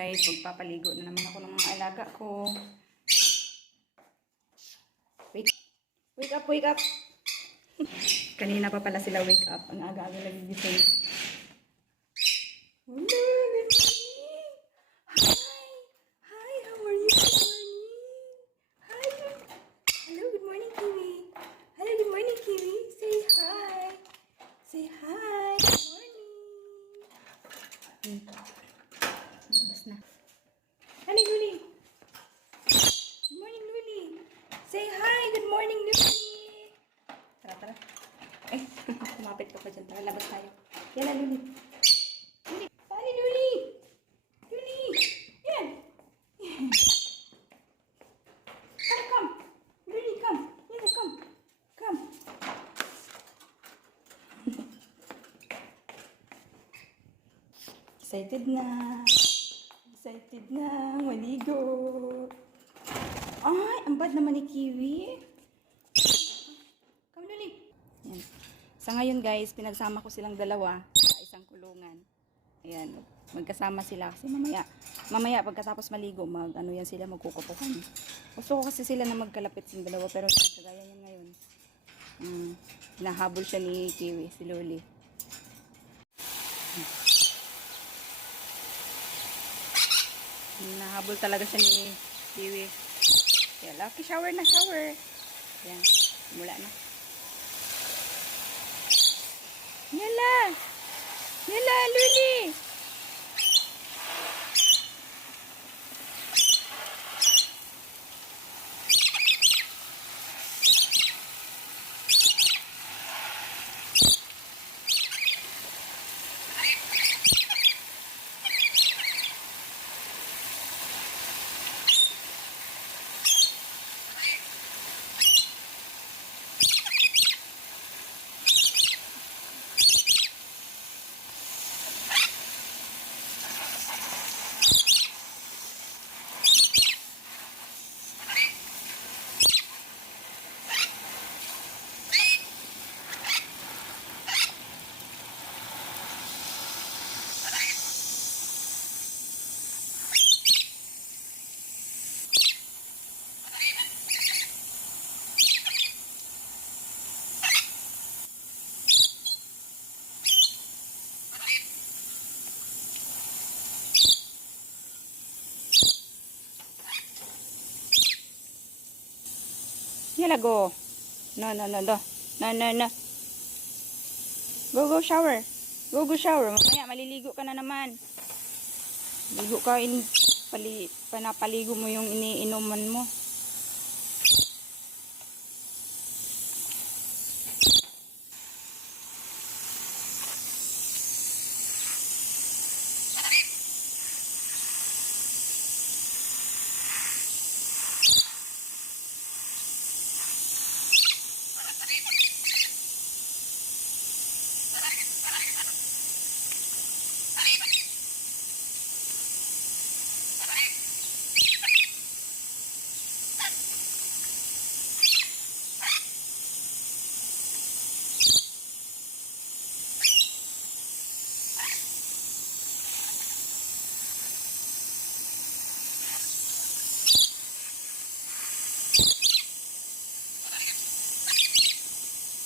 guys, magpapaligo na naman ako ng mga alaga ko. Wake up, wake up. Kanina pa pala sila wake up. Ang aga-aga lang gising. Hello, good morning. Hi, how are you? Good morning. Hi. Hello, good morning, Kiwi. Hello, good morning, Kiwi. Say hi. Say hi. Good morning. Labas na. Honey, Luli. Good morning, Luli. Say hi. Good morning, Luli. Tara, tara. Eh, kumapit ka pa dyan. Tara, labas tayo. Yan na, Luli. Luli. Honey, Luli. Luli. Yan. Come, come. Luli, come. Yan, come. Come. Excited na. Excited na. Maligo. Ay, ang bad naman ni Kiwi. Come, Luli. Yan. Sa ngayon guys, pinagsama ko silang dalawa sa isang kulungan. Ayan, magkasama sila kasi mamaya pagkatapos maligo, ano yan sila, magkukutukan. Gusto ko kasi sila na magkalapit yung dalawa, pero kagaya yan ngayon. Hinahabol siya ni Kiwi, si Luli. Hinahabol talaga siya ni Kiwi. Kaya lucky shower na, shower. Ayan, mula na. Yala! Yala, Luli! Yala, go. No. Go shower. Go shower. Mamaya maliligo ka na naman. Ligo ka, panapaligo mo yung iniinuman mo.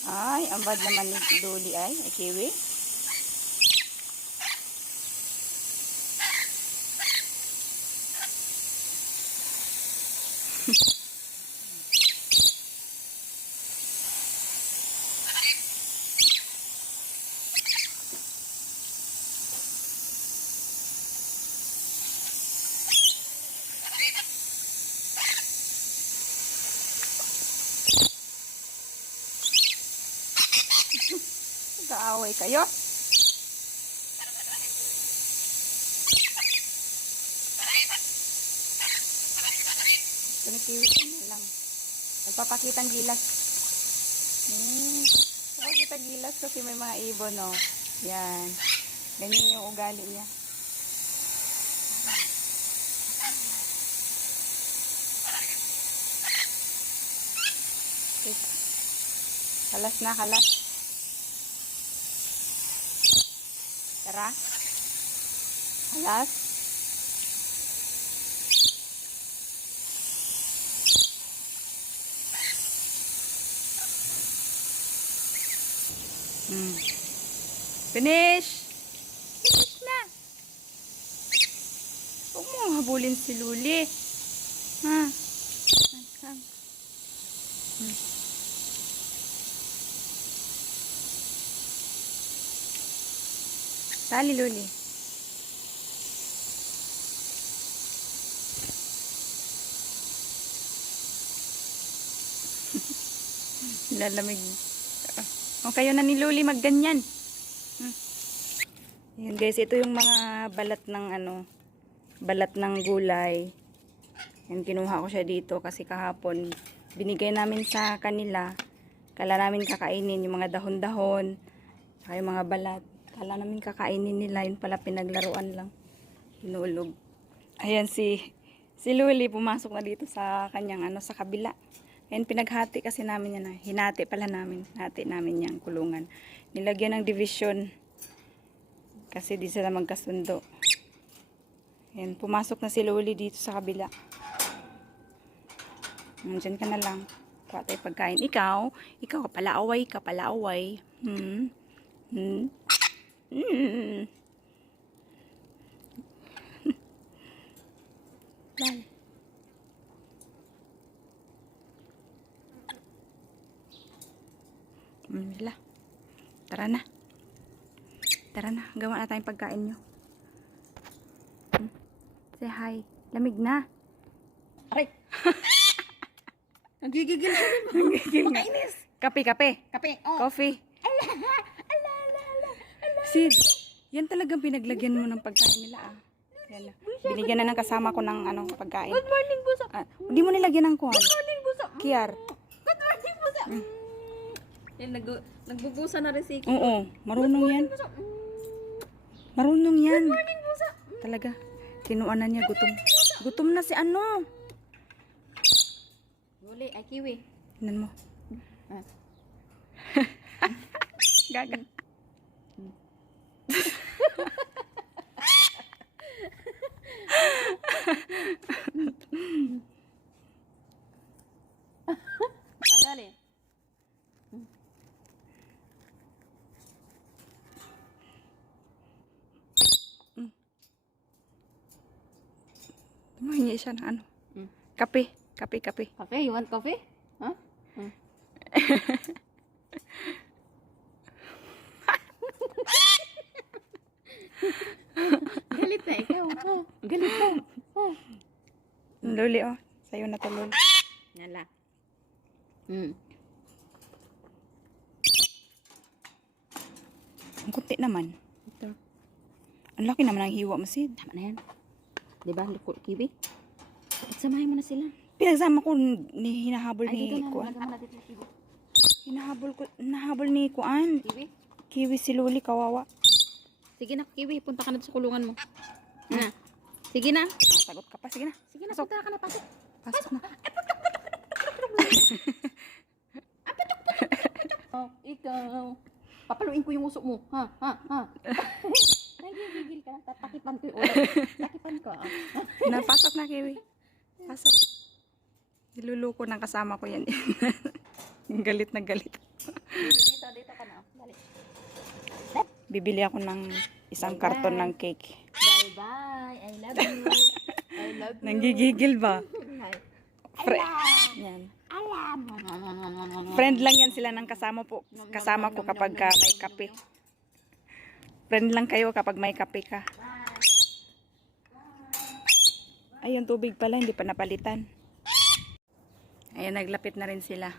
Ay, ang bad naman ni Luli ay Kiwi. Kaaway kayo. Ito na Kiwi lang. Nagpapakitang gilas. Nagpapakitang gilas kasi may mga ibon, no? Yan. Ganyan yung ugali niya. Kalas na, kalas. Tara. Alas. Mm. Finish! Finish na! Huwag mo habulin si Luli. Ha? Come. Sali, Luli. Lalamig. O kayo na ni Luli magganyan. Ayan guys, ito yung mga balat ng balat ng gulay. Yan, kinuha ko siya dito kasi kahapon binigay namin sa kanila. Kala namin kakainin yung mga dahon-dahon, saka yung mga balat. Kala namin kakainin nila, yun pala pinaglaruan lang. Hinulog. Ayan si Luli pumasok na dito sa kanyang sa kabila. Ayan, pinaghati kasi namin yan. Hinati pala namin. Hati namin yung kulungan. Nilagyan ng division. Kasi di sila magkasundo. Ayan, pumasok na si Luli dito sa kabila. Nandyan ka na lang. Kuha tayo pagkain. Ikaw kapalaaway, kapalaaway. Lal. Wala. Tara na. Tara na. Gawa na tayong pagkain nyo. Say hi. Lamig na. Aray! Nagigigil ka rin. Nagigil nga. Makainis. Kape. Kape. Oh. Coffee. Sid, yan talagang pinaglagyan mo ng pagkain nila Yan. Binigyan na ng kasama ko ng pagkain. Good morning, Busa. Hindi mo nilagyan ng kuhan. Good morning, Busa. Kiar. Good morning, Busa. Yan, nagbubusa na rin si Kiko. Oo, marunong yan. Busa. Marunong yan. Good morning, Busa. Talaga. Tinuan na niya, gutom. Gutom na si Luli, ay kiwi. Tingnan mo. Gaga. Agali. Tumahingi siya ng Kape. Coffee? You want coffee? Huh? Galit na ikaw. Galit na. Luli, Sa'yo na to, Luli. Nala. Ang kunti naman. Ito. Ang laki naman ang hiwa mo, Sid. Tama na yan. Diba? Lukol kiwi. At samahin mo na sila. Pinagsama ko hinahabol Ay, dito ni na. Kuan. Lagyan mo na dito kiwi. Hinahabol ni Kuan. Kiwi? Kiwi si Luli, kawawa. Sige na, kiwi. Punta ka na sa kulungan mo. Na. Sige na. Sagot ka pa, sige na. Sige na, punta ka na. Pasok. Pasok na. Oh, ikaw. Papaluin ko yung usok mo. Ha? Nagigigil ka. Tatakipan ko yung ulo. Takipan ko. Napasok na, Kiwi. Pasok. Niluluko ng kasama ko yan. Galit na galit. Dito ka na. Dali. Bibili ako ng isang karton ng cake. Bye-bye. I love you. I love you. Nanggigigil ba? Yan. Friend lang yan sila ng kasama ko kapag may kape. Friend lang kayo kapag may kape ka. Ayun, tubig pala, hindi pa napalitan. Ayun, naglapit na rin sila.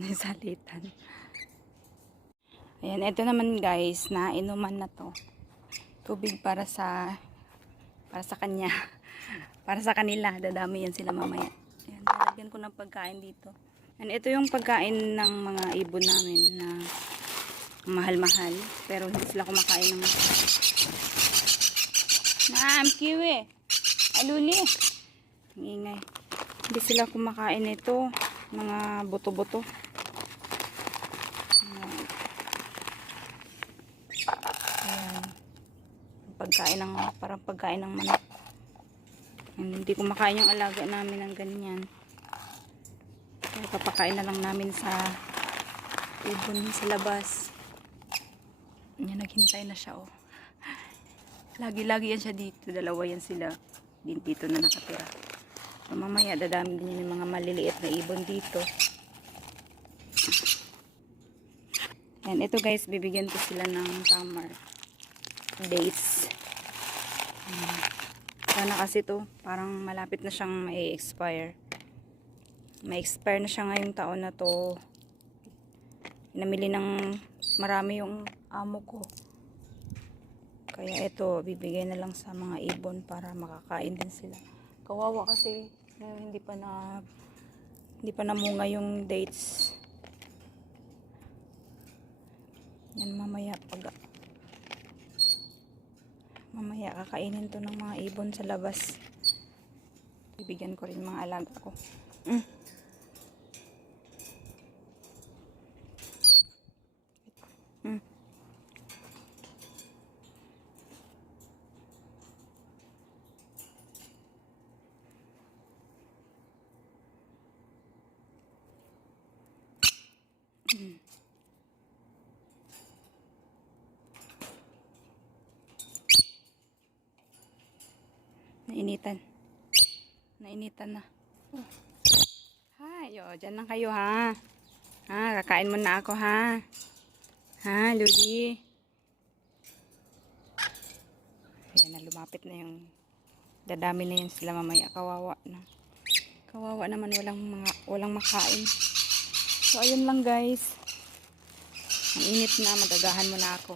Salitan. Ayan, ito naman guys, na inuman na to. Tubig para sa kanya. Para sa kanila, dadami yan sila mamaya. Ayan, lalagyan ko ng pagkain dito. And ito yung pagkain ng mga ibon namin na mahal-mahal. Pero hindi sila kumakain ng... kiwi! Aluli! Ang ingay. Hindi sila kumakain nito. Mga buto-buto. Ayan. Pagkain ng, parang pagkain ng manok. Hindi kumakain yung alaga namin ng ganyan. Kaya papakain na lang namin sa ibon sa labas. Yan, naghintay na siya, oh. Lagi-lagi yan siya dito. Dalawa yan sila. Dito na nakatira. So, mamaya dadami din yung mga maliliit na ibon dito. Yan, ito guys, bibigyan ko sila ng tamar. Dates. Sana kasi to, parang malapit na siyang may expire. May expire na siya ngayong taon na to. Namili ng marami yung amo ko. Kaya ito, bibigay na lang sa mga ibon para makakain din sila. Kawawa kasi hindi pa namunga yung dates. Yan, mamaya kakainin to ng mga ibon sa labas. Bibigyan ko rin mga alaga ko. Nainitan na. Hay, dyan lang kayo ha. Kakain mo na ako ha. Luli. Ayan na, lumapit na yung dadami na yun sila mamaya. Kawawa na. Kawawa naman, walang makain. So ayun lang guys. Ang init na, magagahan mo na ako.